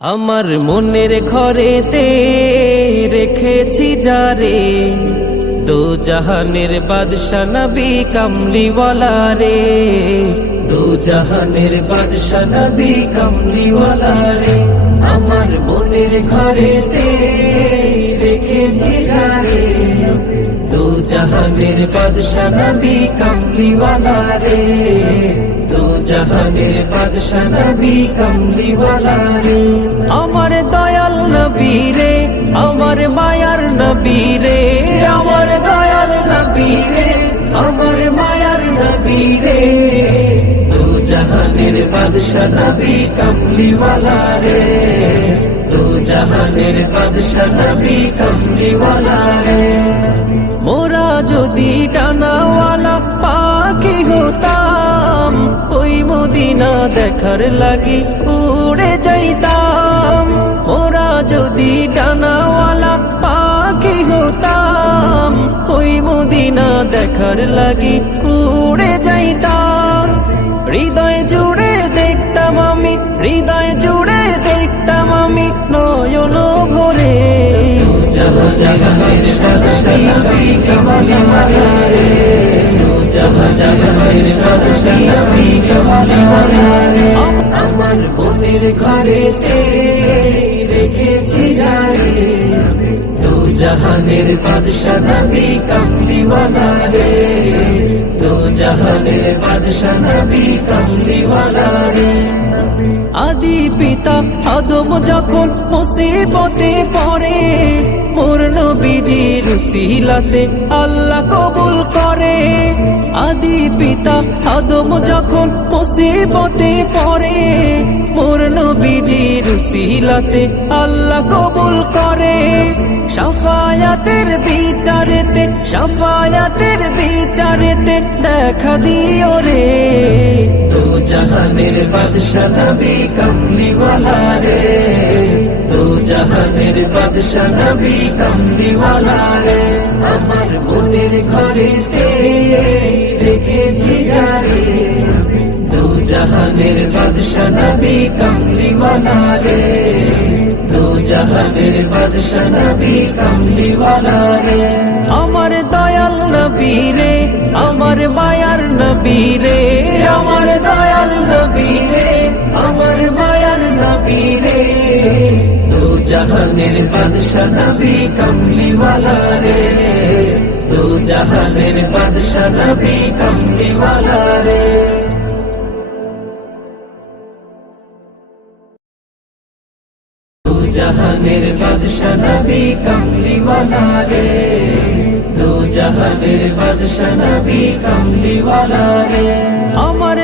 আমার মনের ঘরেতে রেখেছি যারে, দো জাহানের বাদশা নবী কামলিওয়ালা রে, দো জাহানের বাদশা নবী কামলিওয়ালা রে। আমার মনের ঘরেতে রেখেছি যারে, দো জাহানের বাদশা নবী কামলিওয়ালা রে, দো জাহানের বাদশা নবী কামলিওয়ালা রে। আমার দয়াল নবী রে, আমার মায়ার নবী রে, আমার দয়াল নবী রে, আমার মায়ার নবী রে, দো জাহানের বাদশা নবী কামলিওয়ালা রে, দো জাহানের বাদশা নবী কামলিওয়ালা রে। মোরা যদি ডানাওয়ালা পাখি হতাম, ওই মদিনা দেখার লাগি উড়ে যাইতাম। মোরা যদি ডানাওয়ালা পাখি হতাম, ওই মদিনা দেখার লাগি উড়ে যাইতাম। হৃদয় জুড়ে দেখতাম আমি, হৃদয় জুড়ে দেখতাম আমি নয়ন ভরে, জাহানের বাদশা নবী কামলিওয়ালা রে, জাহানের বাদশা নবী কামলিওয়ালা রে। আমার মনের ঘরেতে রেখেছি যারে, দো জাহানের বাদশা নবী কামলিওয়ালা রে, দো জাহানের বাদশা নবী কামলিওয়ালা রে। আদি পিতা আদম যখন মুসিবতে পড়ে, মোর নবীজির উসিলাতে আল্লাহ কবুল করে। আদি পিতা আদম যখন মুসিবতে পড়ে, মোর নবীজির উসিলাতে আল্লাহ কবুল করে। শাফায়াতের বিচারেতে, শাফায়াতের বিচারেতে দেখা দিও রে, দো জাহানের বাদশা নবী কামলিওয়ালা রে, দো জাহানের বাদশা নবী কামলিওয়ালা রে। আমার মনের ঘরেতে রেখেছি যারে, দো জাহানের বাদশা নবী কামলিওয়ালা রে, দো জাহানের বাদশা নবী কামলিওয়ালা রে। আমার দয়াল নবী রে, আমার মায়ার নবী রে, আমার দয়াল নবী রে, আমার মায়ার নবী রে, দো জাহানের বাদশা নবী কামলিওয়ালা রে, দো জাহানের বাদশা নবী কামলিওয়ালা রে। দো জাহানের বাদশা নবী কামলিওয়ালা রে, দো জাহানের বাদশা নবী কামলিওয়ালা রে। আমার